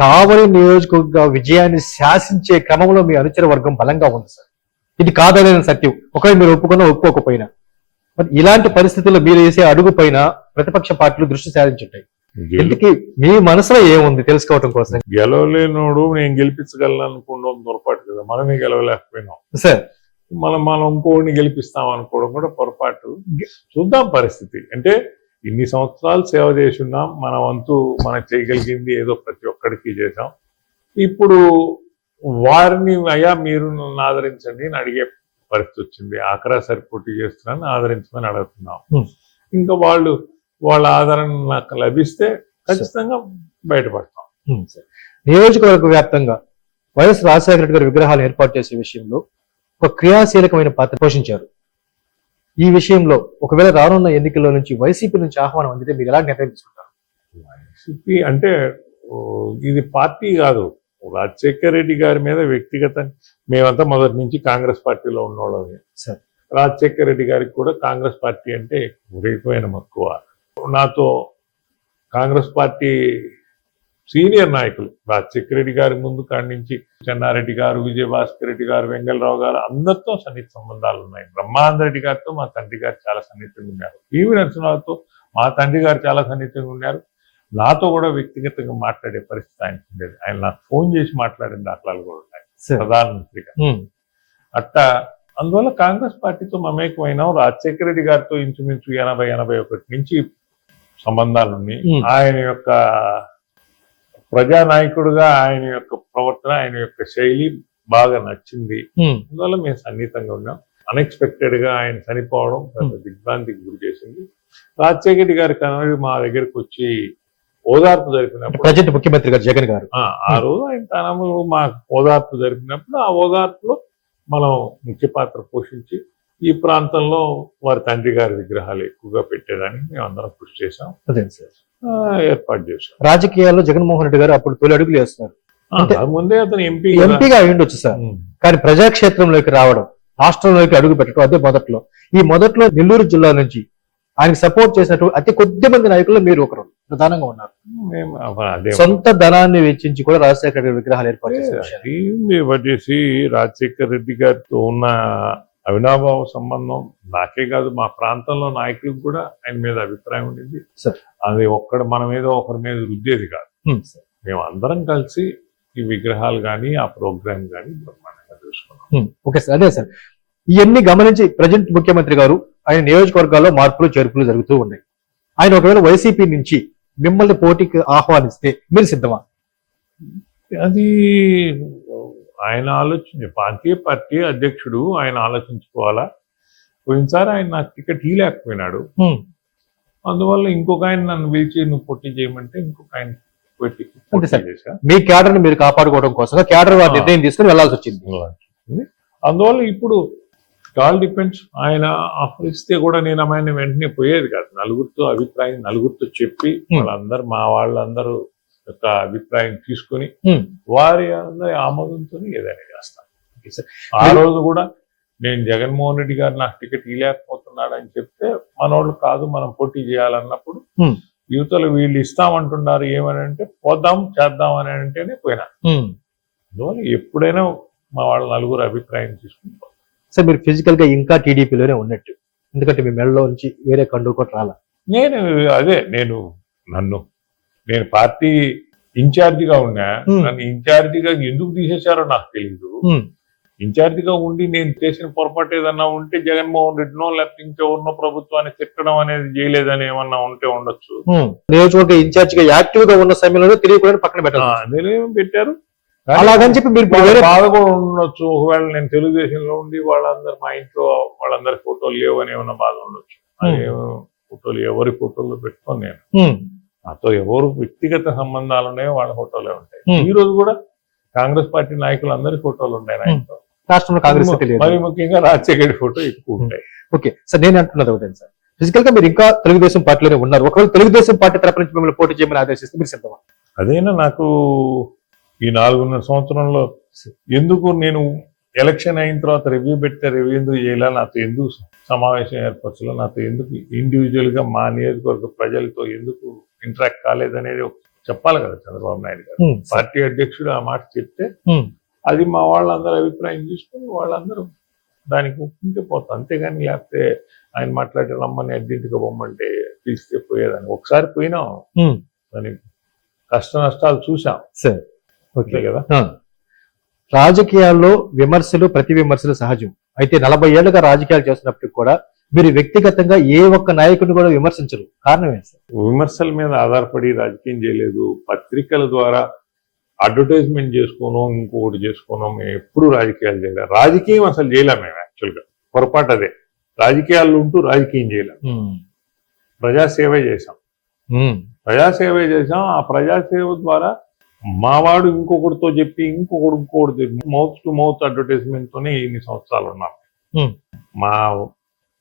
కావలి నియోజకవర్గ విజయాన్ని శాసించే క్రమంలో మీ అనుచర వర్గం బలంగా ఉంది సార్. ఇది కాదనే సత్యం. ఒకవేళ మీరు ఒప్పుకున్నా ఒప్పుకోకపోయినా. మరి ఇలాంటి పరిస్థితుల్లో మీరు వేసే అడుగు పైన ప్రతిపక్ష పార్టీలు దృష్టి సారించుంటాయి. ఇందుకే మీ మనసులో ఏముంది తెలుసుకోవటం కోసం? గెలవలేనోడు నేను గెలిపించగలను అనుకోవడం పొరపాటు కదా. మనమే గెలవలేకపోయినాం. సార్. మనం మనం ఇంకోడిని గెలిపిస్తాం అనుకోవడం కూడా పొరపాటు. చూద్దాం పరిస్థితి. అంటే ఇన్ని సంవత్సరాలు సేవ చేసి ఉన్నాం మన వంతు మనం చేయగలిగింది ఏదో ప్రతి ఒక్కడికి చేసాం ఇప్పుడు వారిని అయ్యా మీరు నన్ను ఆదరించండి అని అడిగే పరిస్థితి వచ్చింది. ఆఖరా సరిపోటీ చేస్తున్నాను ఆదరించమని అడుగుతున్నాం. ఇంకా వాళ్ళు వాళ్ళ ఆదరణ నాకు లభిస్తే ఖచ్చితంగా బయటపడతాం. నియోజకవర్గ వ్యాప్తంగా వైఎస్ రాజశేఖర రెడ్డి గారి విగ్రహాలు ఏర్పాటు చేసే విషయంలో ఒక క్రియాశీలకమైన పాత్ర పోషించారు. ఈ విషయంలో ఒకవేళ రానున్న ఎన్నికల్లో నుంచి వైసీపీ నుంచి ఆహ్వానం అందితే మీరు ఎలా నిర్ణయం తీసుకుంటారు? వైసీపీ అంటే ఇది పార్టీ కాదు. రాజశేఖర్ రెడ్డి గారి మీద వ్యక్తిగతంగా మేమంతా మొదటి నుంచి కాంగ్రెస్ పార్టీలో ఉన్నోళ్ళమే. సరే. రాజశేఖర్ రెడ్డి గారికి కూడా కాంగ్రెస్ పార్టీ అంటే విపరీతమైన మక్కువ నాతో కాంగ్రెస్ పార్టీ సీనియర్ నాయకులు. రాజశేఖర రెడ్డి గారి ముందు కాడి నుంచి చెన్నారెడ్డి గారు విజయభాస్కర్ రెడ్డి గారు వెంగళరావు గారు అందరితో సన్నిహిత సంబంధాలు ఉన్నాయి. బ్రహ్మానంద రెడ్డి గారితో మా తండ్రి గారు చాలా సన్నిహితంగా ఉన్నారు. పివి నరసింహరావుతో మా తండ్రి గారు చాలా సన్నిహితంగా ఉన్నారు. నాతో కూడా వ్యక్తిగతంగా మాట్లాడే పరిస్థితి ఆయనకు ఉండేది. ఆయన నాకు ఫోన్ చేసి మాట్లాడిన దాఖలాలు కూడా ఉన్నాయి. ప్రధానమంత్రిగా. అట్టా అందువల్ల కాంగ్రెస్ పార్టీతో మమేకమైనాం. రాజశేఖర రెడ్డి గారితో ఇంచుమించు ఎనభై ఎనభై ఒకటి నుంచి సంబంధాలు ఉన్నాయి. Hmm. ఆయన యొక్క ప్రజానాయకుడుగా ఆయన యొక్క ప్రవర్తన ఆయన యొక్క శైలి బాగా నచ్చింది. అందువల్ల మేము సన్నిహితంగా ఉన్నాం. అన్ఎక్స్పెక్టెడ్గా ఆయన చనిపోవడం పెద్ద దిగ్భ్రాంతికి గురి చేసింది. రాజశేఖర గారి కనబడి మా దగ్గరికి వచ్చి ఓదార్పు జరిపినప్పుడు ప్రజెంట్ ముఖ్యమంత్రి గారు జగన్ గారు. ఆ రోజు ఆయన తనము మా ఓదార్పు జరిపినప్పుడు ఆ ఓదార్పులో మనం ముఖ్య పాత్ర పోషించి ఈ ప్రాంతంలో వారి తండ్రి గారి విగ్రహాలు ఎక్కువగా పెట్టేదానికి మేము అందరం కృషి చేసాం అదే సార్. ఏర్పాటు చేసాం రాజకీయాల్లో జగన్మోహన్ రెడ్డి గారు అప్పుడు తొలి అడుగులు వేస్తున్నారు. ముందే అతను ఎంపీ ఎంపీగా అయ్యుండొచ్చు సార్. కానీ ప్రజాక్షేత్రంలోకి రావడం రాష్ట్రంలోకి అడుగు పెట్టడం అదే మొదట్లో. ఈ మొదట్లో నెల్లూరు జిల్లా నుంచి ఆయనకు సపోర్ట్ చేసినటువంటి అతి కొద్ది మంది నాయకుల్లో మీరు ఒకరు ప్రధానంగా ఉన్నారు. సొంత ధనాన్ని వెచ్చించి కూడా రాజశేఖర రెడ్డి విగ్రహాలు ఏర్పాటు వచ్చేసి రాజశేఖర్ రెడ్డి గారితో ఉన్న అవినాభావ సంబంధం నాకే కాదు మా ప్రాంతంలో నాయకులకు కూడా ఆయన మీద అభిప్రాయం ఉండింది. సరే. అది ఒక్కడ మన మీద ఒకరి మీద రుద్దేది కాదు. మేము అందరం కలిసి ఈ విగ్రహాలు కానీ ఆ ప్రోగ్రామ్ కానీ బ్రహ్మాండంగా చూసుకున్నాం. Okay sir. అదే సార్. ఇవన్నీ గమనించి ప్రజెంట్ ముఖ్యమంత్రి గారు ఆయన నియోజకవర్గాల్లో మార్పులు చేర్పులు జరుగుతూ ఉన్నాయి. ఆయన ఒకవేళ వైసీపీ నుంచి మిమ్మల్ని పోటీకి ఆహ్వానిస్తే మీరు సిద్ధమా? అది ఆయన ఆలోచన ప్రాంతీయ పార్టీ అధ్యక్షుడు ఆయన ఆలోచించుకోవాలా? పోయినసారి ఆయన నాకు టికెట్ ఇవ్వలేకపోయినాడు ఉమ్, అందువల్ల ఇంకొక ఆయన నన్ను పిలిచి నువ్వు పోటీ చేయమంటే ఇంకొక ఆయన మీ క్యాడర్ని మీరు కాపాడుకోవడం కోసం క్యాడర్ వారి. నిర్ణయం తీసుకుని వెళ్ళాల్సి వచ్చింది. అందువల్ల ఇప్పుడు ఆల్ డిపెండ్స్. ఆయన ఆఫర్ ఇస్తే కూడా నేను ఆయన వెంటనే పోయేది కాదు. నలుగురితో అభిప్రాయం నలుగురితో చెప్పి వాళ్ళందరూ మా వాళ్ళందరూ యొక్క అభిప్రాయం తీసుకొని. వారి అందరి ఆమోదంతో ఏదైనా చేస్తాను. ఆ రోజు కూడా నేను జగన్మోహన్ రెడ్డి గారు నాకు టికెట్ ఇవ్వలేకపోతున్నాడు అని చెప్తే మనోళ్ళు కాదు మనం పోటీ చేయాలన్నప్పుడు. యువతలు వీళ్ళు ఇస్తామంటున్నారు ఏమని అంటే పోదాం చేద్దాం అని అంటేనే పోయినా. అందువల్ల ఎప్పుడైనా మా వాళ్ళ నలుగురు అభిప్రాయం తీసుకుని పోతాం. సార్ మీరు ఫిజికల్గా ఇంకా టీడీపీలోనే ఉన్నట్టు ఎందుకంటే మీ మెడలో నుంచి వేరే కండు కూడా రాలా నేను అదే నేను నన్ను నేను పార్టీ ఇన్ఛార్జిగా ఉన్నా. నన్ను ఇన్ఛార్జిగా ఎందుకు తీసేశారో నాకు తెలియదు ఇన్ఛార్జిగా ఉండి నేను చేసిన పొరపాటు ఏదన్నా ఉంటే జగన్మోహన్ రెడ్డినో లేకపోతే ఇంకెవరినో ప్రభుత్వాన్ని తిట్టడం అనేది చేయలేదని ఏమన్నా ఉంటే ఉండొచ్చు. నియోజకవర్గ ఇన్ఛార్జ్గా యాక్టివ్గా ఉన్న సమయంలో తెలియకుండా పక్కన నేనేం పెట్టారు? అలాగని చెప్పి మీరు బాధ కూడా ఉండొచ్చు. ఒకవేళ నేను తెలుగుదేశంలో ఉండి వాళ్ళందరూ మా ఇంట్లో వాళ్ళందరి ఫోటోలు లేవు అని ఏమన్నా బాధ ఉండొచ్చు. ఫోటోలు ఎవరి ఫోటోలు పెట్టుకొని నేను. నాతో ఎవరు వ్యక్తిగత సంబంధాలు ఉన్నాయో వాళ్ళ ఫోటోలే ఉంటాయి. ఈ రోజు కూడా కాంగ్రెస్ పార్టీ నాయకులు అందరి ఫోటోలు ఉంటాయి నా ఇంట్లో. రాష్ట్రంలో కాంగ్రెస్ మరి ముఖ్యంగా రాజశేఖర్ ఫోటో ఎక్కువ ఉంటాయి. ఓకే. సార్ నేను అంటున్నది ఒకటే సార్. ఫిజికల్గా మీరు ఇంకా తెలుగుదేశం పార్టీలోనే ఉన్నారు. ఒకవేళ తెలుగుదేశం పార్టీ తరపు నుంచి మిమ్మల్ని పోటీ చేయమని ఆదేశిస్తే మీరు సిద్ధమా? అదేనా? నాకు ఈ నాలుగున్నర సంవత్సరంలో ఎందుకు నేను ఎలక్షన్ అయిన తర్వాత రివ్యూ పెడితే రివ్యూ ఎందుకు చేయాలా? నాతో ఎందుకు సమావేశం ఏర్పరచాలో నాతో ఎందుకు ఇండివిజువల్గా మా నియోజకవర్గ ప్రజలతో ఎందుకు ఇంటరాక్ట్ కాలేదనేది చెప్పాలి కదా చంద్రబాబు నాయుడు గారు. పార్టీ అధ్యక్షుడు ఆ మాట చెప్తే అది మా వాళ్ళందరూ అభిప్రాయం తీసుకుని వాళ్ళందరూ దానికి ఒప్పుకుంటే పోతాం అంతేగాని లేకపోతే ఆయన మాట్లాడి రమ్మని అర్జెంటుగా బొమ్మంటే పిలిస్తే పోయేదాన్ని. ఒకసారి పోయినాం. దాని కష్ట నష్టాలు చూసాం సార్. ఓకే. కదా. రాజకీయాల్లో విమర్శలు ప్రతి విమర్శలు సహజం. అయితే నలభై ఏళ్ళుగా రాజకీయాలు చేస్తున్నప్పటికి కూడా మీరు వ్యక్తిగతంగా ఏ ఒక్క నాయకుడిని కూడా విమర్శించరు. కారణం ఏంటి సార్? విమర్శల మీద ఆధారపడి రాజకీయం చేయలేదు. పత్రికల ద్వారా అడ్వర్టైజ్మెంట్ చేసుకోను ఇంకొకటి చేసుకోను మేము ఎప్పుడు రాజకీయాలు చేయలేదు. రాజకీయం అసలు చేయలేం మేము యాక్చువల్గా. పొరపాటు అదే. రాజకీయాల్లో ఉంటూ రాజకీయం చేయలేం. ప్రజాసేవ చేశాం. ప్రజాసేవ చేశాం. ఆ ప్రజాసేవ ద్వారా మావాడు ఇంకొకరితో చెప్పి ఇంకొకడు ఇంకొకటి మౌత్ టు మౌత్ అడ్వర్టైజ్మెంట్ తోనే ఇన్ని సంవత్సరాలు ఉన్నాం. మా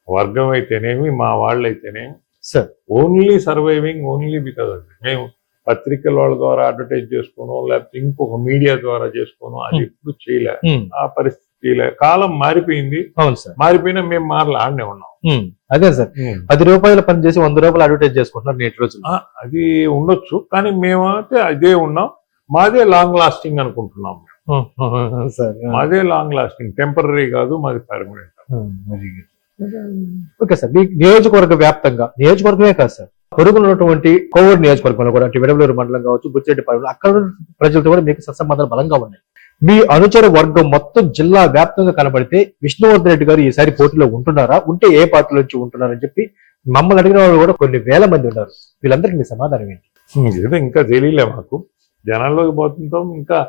వర్గం అయితేనేమి మా వాళ్ళు అయితేనేమి sir only surviving only because of మేము పత్రికల వాళ్ళ ద్వారా అడ్వర్టైజ్ చేసుకోను లేకపోతే ఇంకొక మీడియా ద్వారా చేసుకోను అది Hmm. ఎప్పుడు చేయలే. ఉమ్, ఆ పరిస్థితి. కాలం మారిపోయింది. అవును సార్ మారిపోయినా మేము మారలే ఆడనే ఉన్నాం. ఉమ్, అదే సార్ పది రూపాయల పని చేసి వంద రూపాయలు అడ్వర్టైజ్ చేసుకుంటున్నారు నేటి రోజులు ఆ, అది ఉండొచ్చు కానీ మేమైతే అదే ఉన్నాం. మాదే లాంగ్ లాస్టింగ్ అనుకుంటున్నాం మాదే లాంగ్ లాస్టింగ్ టెంపరీ కాదు మాది పర్మనెంట్ ఓకే సార్. మీ నియోజకవర్గ వ్యాప్తంగా నియోజకవర్గమే కాదు సార్. పొరుగులు ఉన్నటువంటి కోవిడ్ నియోజకవర్గంలో కూడా అంటే విడవలూరు మండలం కావచ్చు బుచ్చిరెడ్డిపాలెం అక్కడ ప్రజలతో కూడా మీకు సత్సంబంధాలు బలంగా ఉన్నాయి. మీ అనుచర వర్గం మొత్తం జిల్లా వ్యాప్తంగా కనబడితే విష్ణువర్ధన్ రెడ్డి గారు ఈసారి పోటీలో ఉంటున్నారా? ఉంటే ఏ పార్టీ నుంచి ఉంటున్నారని చెప్పి మమ్మల్ని అడిగిన వాళ్ళు కూడా కొన్ని వేల మంది ఉన్నారు. వీళ్ళందరికీ మీ సమాధానం ఏంటి? ఏదో ఇంకా తెలియలే మాకు. జనాల్లోకి పోతుంటాం ఇంకా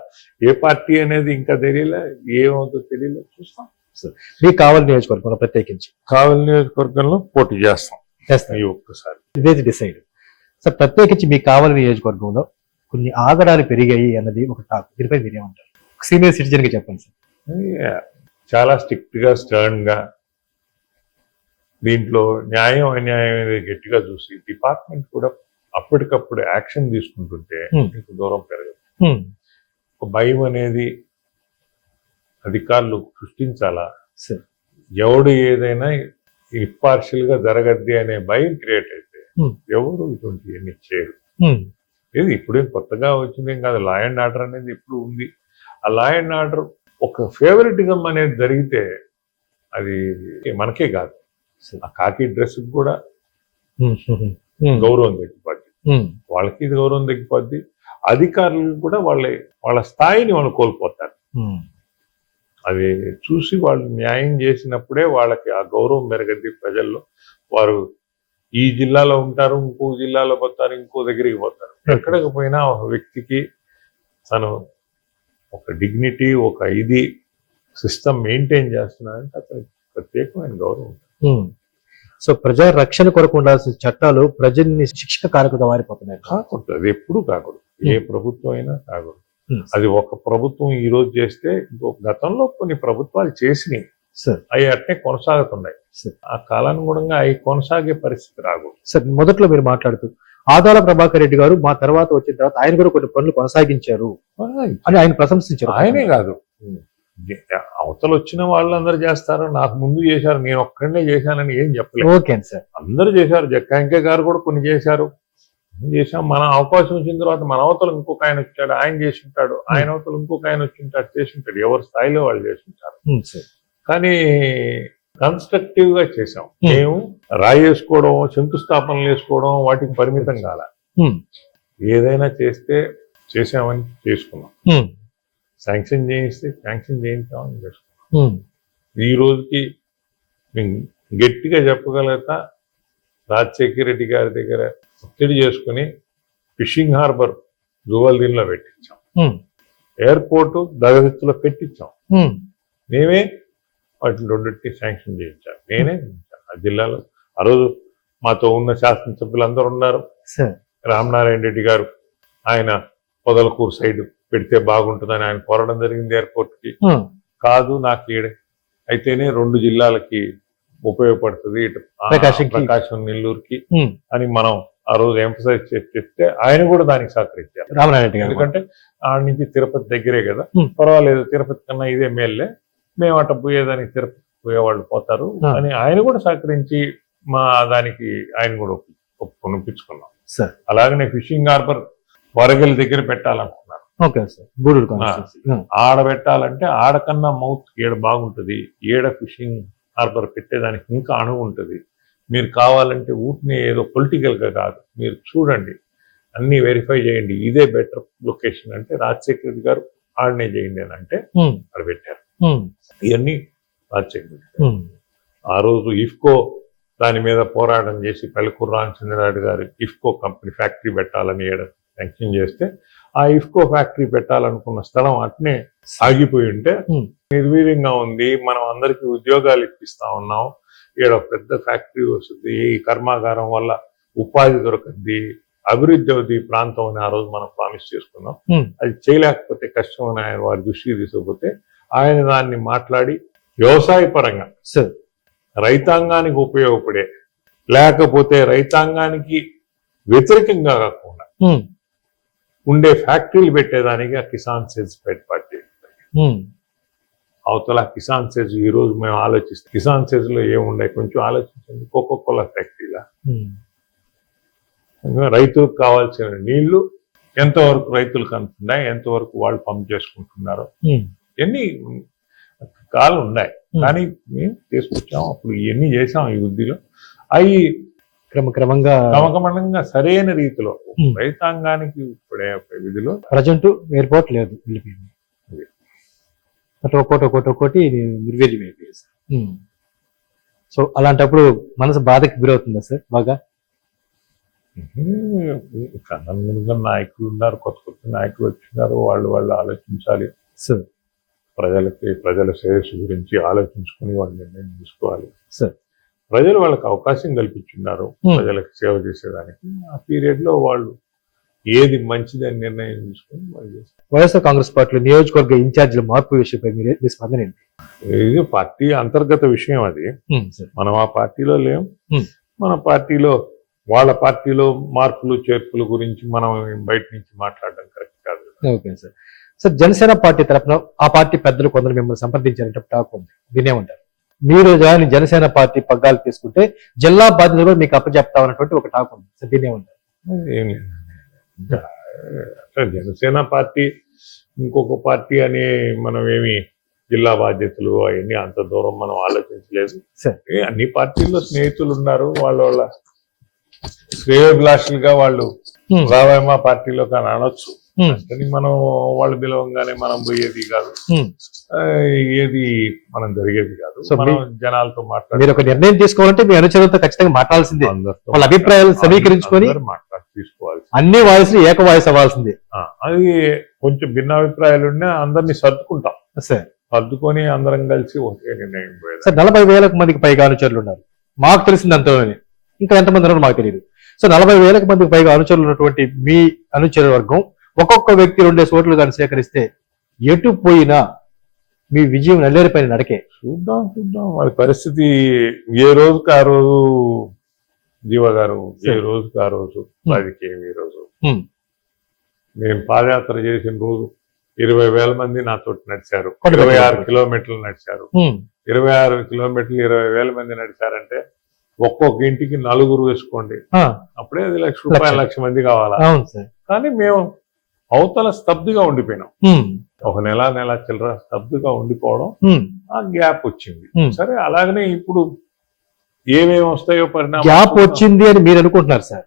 ఏ పార్టీ అనేది ఇంకా తెలియలే ఏమవుతుందో తెలియలే. చూస్తాం. మీకు కావాలి నియోజకవర్గంలో ప్రత్యేకించి. కావలి నియోజకవర్గంలో పోటీ చేస్తాం. చేస్తారు ఈ ఒక్కసారి. ఇదే డిసైడ్. సార్ ప్రత్యేకించి మీకు కావాలి నియోజకవర్గంలో కొన్ని ఆగడాలు పెరిగాయి అన్నది ఒక టాక్. దీనిపై మీరేమంటారు సీనియర్ సిటిజన్గా చెప్పండి సార్. చాలా స్ట్రిక్ట్గా స్టర్న్గా దీంట్లో న్యాయం అన్యాయం అనేది గట్టిగా చూసి డిపార్ట్మెంట్ కూడా అప్పటికప్పుడు యాక్షన్ తీసుకుంటుంటే దూరం పెరగదు. ఒక భయం అనేది అధికారులు సృష్టించాలా? ఎవడు ఏదైనా ఇంపార్షియల్గా జరగద్ది అనే భయం క్రియేట్ అయితే Hmm. ఎవరు ఇటువంటి ఏమి చేయరు. హ్మ్, ఇది ఇప్పుడేం కొత్తగా వచ్చిందేం కాదు. లా అండ్ ఆర్డర్ అనేది ఇప్పుడు ఉంది. ఆ లా అండ్ ఆర్డర్ ఒక ఫేవరెటిజం అనేది జరిగితే అది మనకే కాదు. ఆ కాకి డ్రెస్ కూడా హ్మ్, గౌరవం తగ్గిపోద్ది. వాళ్ళకి ఇది గౌరవం తగ్గిపోద్ది. అధికారులు కూడా వాళ్ళ వాళ్ళ స్థాయిని వాళ్ళు కోల్పోతారు. అది చూసి వాళ్ళు న్యాయం చేసినప్పుడే వాళ్ళకి ఆ గౌరవం పెరగద్ది ప్రజల్లో. వారు ఈ జిల్లాలో ఉంటారు ఇంకో జిల్లాలో పోతారు ఇంకో దగ్గరికి పోతారు. ఎక్కడికి పోయినా ఒక వ్యక్తికి తను ఒక డిగ్నిటీ ఒక ఇది సిస్టమ్ మెయింటైన్ చేస్తున్నారంటే అతనికి ప్రత్యేకమైన గౌరవం. సో ప్రజా రక్షణ కొరకు ఉండాల్సిన చట్టాలు ప్రజల్ని శిక్షక కారకుగా మారిపోతున్నాయి. కాకూడదు. అది ఎప్పుడు కాకూడదు. ఏ ప్రభుత్వం అయినా కాకూడదు. Hmm. అది ఒక ప్రభుత్వం ఈ రోజు చేస్తే గతంలో కొన్ని ప్రభుత్వాలు చేసినాయి సార్ అవి అట్నే కొనసాగుతున్నాయి. ఆ కాలానుగుణంగా అవి కొనసాగే పరిస్థితి రాకూడదు. సార్ మొదట్లో మీరు మాట్లాడుతూ ఆదాల ప్రభాకర్ రెడ్డి గారు మా తర్వాత వచ్చిన తర్వాత ఆయన కూడా కొన్ని పనులు కొనసాగించారు. అని ఆయన ప్రశంసించారు. ఆయనే కాదు. అవతల వచ్చిన వాళ్ళందరూ చేస్తారు నాకు ముందు చేశారు నేను ఒక్కడనే చేశానని ఏం చెప్పలేదు. ఓకే సార్ అందరూ చేశారు. జక్కాంకే గారు కూడా కొన్ని చేశారు. చేశాం? మన అవకాశం వచ్చిన తర్వాత మన అవతల ఇంకొక ఆయన వచ్చాడు ఆయన చేసి ఉంటాడు ఆయన అవతల ఇంకొక ఆయన వచ్చి ఉంటాడు చేసి ఉంటాడు ఎవరి స్థాయిలో వాళ్ళు చేసి ఉంటారు కానీ కన్స్ట్రక్టివ్గా చేసాం. మేము. రాయి వేసుకోవడం శంకుస్థాపనలు వేసుకోవడం వాటికి పరిమితం కాల. ఏదైనా చేస్తే చేసామని చేసుకున్నాం. శాంక్షన్ చేయిస్తే శాంక్షన్ చేయించామని చేసుకున్నాం. ఈ రోజుకి మేము గట్టిగా చెప్పగలుగుతా రాజశేఖర రెడ్డి గారి దగ్గర ఒత్తిడి చేసుకుని ఫిషింగ్ హార్బర్ జువల్దీన్లో పెట్టించాం. హ్మ్, ఎయిర్పోర్ట్ దగదత్తులో పెట్టించాం. మేమే వాటిని రెండింటికి శాంక్షన్ చేయించాను నేనే ఆ జిల్లాలో ఆ రోజు మాతో ఉన్న శాసనసభ్యులు అందరూ ఉన్నారు రామనారాయణ రెడ్డి గారు ఆయన పొదలకూరు సైడ్ పెడితే బాగుంటుందని ఆయన కోరడం జరిగింది ఎయిర్పోర్ట్కి. కాదు నాకు ఈడే అయితేనే రెండు జిల్లాలకి ఉపయోగపడుతుంది. ఇటు. ప్రకాశం నెల్లూరుకి. అని మనం ఆ రోజు ఎంఫసైజ్ చేసి చెప్తే ఆయన కూడా దానికి సహకరించారు. రామనారాయణ ఎందుకంటే ఆడ నుంచి తిరుపతి దగ్గరే కదా. పర్వాలేదు తిరుపతి కన్నా ఇదే మేల్లే. మేము అట్ట పోయేదానికి తిరుపతి పోయేవాళ్ళు పోతారు. అని ఆయన కూడా సహకరించి మా దానికి ఆయన కూడా ఒప్పు- ఒప్పుకొని ఒప్పించుకున్నాం. సార్. అలాగనే ఫిషింగ్ హార్బర్ వరగలి దగ్గర పెట్టాలనుకున్నారు. Okay sir. గూడూరు ఆడ పెట్టాలంటే ఆడకన్నా మౌత్ ఏడ బాగుంటుంది. ఏడ ఫిషింగ్ హార్బర్ పెట్టేదానికి ఇంకా అణువు ఉంటుంది. మీరు కావాలంటే ఊటిని ఏదో పొలిటికల్గా కాదు మీరు చూడండి. అన్ని వెరిఫై చేయండి. ఇదే బెటర్ లొకేషన్ అంటే రాజశేఖర రెడ్డి గారు ఆడనే చేయండి అని అంటే అక్కడ పెట్టారు. ఇవన్నీ రాజశేఖర. ఆ రోజు ఇఫ్కో దాని మీద పోరాటం చేసి పల్లెకూరు రామచంద్రరాడు గారు ఇఫ్కో కంపెనీ ఫ్యాక్టరీ పెట్టాలని ఏడ శాంక్షన్ చేస్తే ఆ ఇఫ్కో ఫ్యాక్టరీ పెట్టాలనుకున్న స్థలం అట్నే ఆగిపోయి ఉంటే. నిర్వీర్యంగా ఉంది మనం అందరికీ ఉద్యోగాలు ఇప్పిస్తా ఉన్నాం ఈడ ఒక పెద్ద ఫ్యాక్టరీ వస్తుంది ఈ కర్మాగారం వల్ల ఉపాధి దొరకద్ది అభివృద్ధి అవుతుంది ఈ ప్రాంతం అని ఆ రోజు మనం ప్రామిస్ చేసుకున్నాం. అది చేయలేకపోతే కష్టం అని ఆయన వారి దృష్టికి తీసుకుపోతే ఆయన దాన్ని మాట్లాడి వ్యవసాయ పరంగా సార్ రైతాంగానికి ఉపయోగపడే లేకపోతే రైతాంగానికి వ్యతిరేకంగా కాకుండా ఉండే ఫ్యాక్టరీలు పెట్టేదానికి ఆ కిసాన్ సెల్స్ పెట్ పార్టీ అవతల కిసాన్ సెల్స్ ఈ రోజు మేము ఆలోచిస్తే. కిసాన్ సెల్స్లో కొంచెం ఆలోచించండి. కోకో కోలా ఫ్యాక్టరీలా రైతులకు కావాల్సిన నీళ్ళు ఎంతవరకు రైతులకు అందుతున్నాయి? ఎంతవరకు వాళ్ళు పంప్ చేసుకుంటున్నారు? ఎన్ని కాలు ఉన్నాయి కానీ మేము తీసుకొచ్చాం అప్పుడు ఇవన్నీ చేసాం ఈ వృద్ధిలో. అవి క్రమక్రమంగా క్రమక్రమంగా సరైన రీతిలో. రైతాంగానికి ఇప్పుడే విధిలో ప్రజెంట్ ఎయిర్పోర్ట్ లేదు వెళ్ళిపోయింది. అది. అటు ఒక్కోటి ఒక్కోటి ఒక్కోటి నిర్వీర్యం అయిపోయింది సార్. సో అలాంటప్పుడు మనసు బాధకి గురవుతుందా సార్? బాగా? నాయకులు ఉన్నారు కొత్త కొత్త నాయకులు వచ్చినారు వాళ్ళు వాళ్ళు ఆలోచించాలి. సార్. ప్రజలకి ప్రజల శ్రేయస్సు గురించి ఆలోచించుకుని వాళ్ళు నిర్ణయం తీసుకోవాలి. సార్. ప్రజలు వాళ్ళకి అవకాశం కల్పించున్నారు. ప్రజలకు సేవ చేసేదానికి. ఆ పీరియడ్లో వాళ్ళు ఏది మంచిదని నిర్ణయం తీసుకుని వాళ్ళు చేస్తారు. వైఎస్ఆర్ కాంగ్రెస్ పార్టీలో నియోజకవర్గ ఇన్ఛార్జీల మార్పు విషయంపై మీరు మీ స్పందన ఏంటి? ఇది పార్టీ అంతర్గత విషయం అది. మనం ఆ పార్టీలో లేం. మన పార్టీలో వాళ్ళ పార్టీలో మార్పులు చేర్పుల గురించి మనం బయట నుంచి మాట్లాడడం కరెక్ట్ కాదు okay sir. Sir Janasena party తరఫున ఆ పార్టీ పెద్దలు కొందరు మిమ్మల్ని సంప్రదించారంటే టాక్ ఉంది. వినేమంటారు మీరు కానీ జనసేన పార్టీ పగ్గాలు తీసుకుంటే జిల్లా బాధ్యతలు కూడా మీకు అప్పచెప్తా ఉన్నటువంటి ఒక టాక్ ఉంది. సార్ దీని ఏమంటారు ఏం లేదు. ఇంకా అసలు జనసేన పార్టీ ఇంకొక పార్టీ అనే మనం ఏమి జిల్లా బాధ్యతలు అవన్నీ అంత దూరం మనం ఆలోచించలేదు. అన్ని పార్టీల్లో స్నేహితులు ఉన్నారు వాళ్ళ వాళ్ళ శ్రేయోభిలాషులుగా వాళ్ళు రావాయి మా పార్టీలో కానీ అనొచ్చు. మనం వాళ్ళు పిలవంగానే మనం పోయేది కాదు. ఏది మనం జరిగేది కాదు. మనం జనాలతో మాట్లాడి మీరు ఒక నిర్ణయం తీసుకోవాలంటే మీ అనుచరులతో ఖచ్చితంగా మాట్లాడాల్సిందే. వాళ్ళ అభిప్రాయాలు సమీకరించుకొని మాట్లాడి తీసుకోవాలి అన్ని వాయిస్లు ఏక వాయిస్ అవ్వాల్సిందే. అది కొంచెం భిన్నాభిప్రాయాలు ఉన్నా అందరినీ సర్దుకుంటాం. సార్. సర్దుకొని అందరం కలిసి ఒకే నిర్ణయం సార్ నలభై వేలకు మందికి పైగా అనుచరులు ఉన్నారు. మాకు తెలిసింది అంతలోనే. ఇంకా ఎంతమంది ఉన్నారో మాకు తెలియదు సో నలభై వేలకు మందికి పైగా అనుచరులు ఉన్నటువంటి మీ అనుచర వర్గం ఒక్కొక్క వ్యక్తి రెండే ఓట్లు కానీ సేకరిస్తే ఎటు పోయినా మీ విజయం నల్లేరుపైన నడకే. చూద్దాం చూద్దాం. వారి పరిస్థితి ఏ రోజుకి ఆ రోజు జీవ గారు? ఏ. రోజుకి ఆ రోజు? రాజకీయం ఈ రోజు. నేను పాదయాత్ర చేసిన రోజు ఇరవై వేల మంది నాతో నడిచారు. ఇరవై ఆరు. కిలోమీటర్లు నడిచారు. ఇరవై ఆరు కిలోమీటర్లు ఇరవై వేల మంది నడిచారంటే ఒక్కొక్క ఇంటికి నలుగురు వేసుకోండి. అప్పుడే అది లక్ష రూపాయలు లక్ష. మంది కావాలా? కానీ మేము అవతల స్తబ్దుగా ఉండిపోయినాం. ఒక నెల నెల చిల్లర స్తబ్దుగా ఉండిపోవడం. ఆ గ్యాప్ వచ్చింది. సరే అలాగనే ఇప్పుడు ఏమేమి వస్తాయో పరిణామం గ్యాప్ వచ్చింది అని మీరు అనుకుంటున్నారు సార్.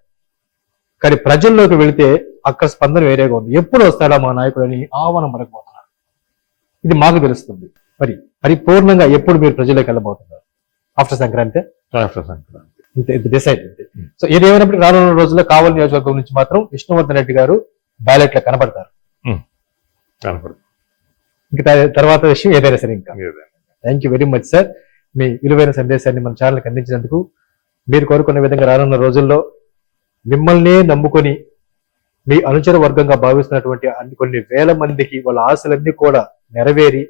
కానీ ప్రజల్లోకి వెళితే అక్కడ స్పందన వేరేగా ఉంది. ఎప్పుడు వస్తాడా మా నాయకుడు అని ఆహ్వానం మనకు పోతున్నారు ఇది మాకు తెలుస్తుంది. మరి పరిపూర్ణంగా ఎప్పుడు మీరు ప్రజల్లోకి వెళ్ళబోతున్నారు? ఆఫ్టర్ సంక్రాంతి? రాష్ట్ర సంక్రాంతి. డిసైడ్ సో ఏదేమైనప్పటికీ రానున్న రోజుల్లో కావలి నియోజకవర్గం నుంచి మాత్రం విష్ణువర్ధన్ రెడ్డి గారు బ్యాలెట్లో కనపడతారు ఇంకా తర్వాత విషయం ఏదైనా సరే ఇంకా. Thank you very much sir మీ విలువైన సందేశాన్ని మన ఛానల్కి అందించినందుకు మీరు కోరుకున్న విధంగా రానున్న రోజుల్లో మిమ్మల్నే నమ్ముకొని మీ అనుచర వర్గంగా భావిస్తున్నటువంటి అన్ని కొన్ని వేల మందికి వాళ్ళ ఆశలన్నీ కూడా నెరవేరి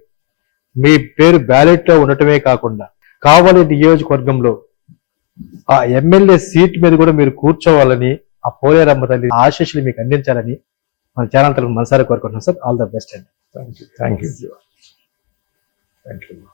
మీ పేరు బ్యాలెట్లో ఉండటమే కాకుండా కావలి నియోజకవర్గంలో ఆ ఎమ్మెల్యే సీట్ మీద కూడా మీరు కూర్చోవాలని ఆ పోలేరమ్మ తల్లి ఆశీస్సులు మీకు అందించాలని మన ఛానల్ తరఫున మనసారి కోరుకుంటున్నాం సార్. ఆల్ ద బెస్ట్ అండి. Thank you thank you thank you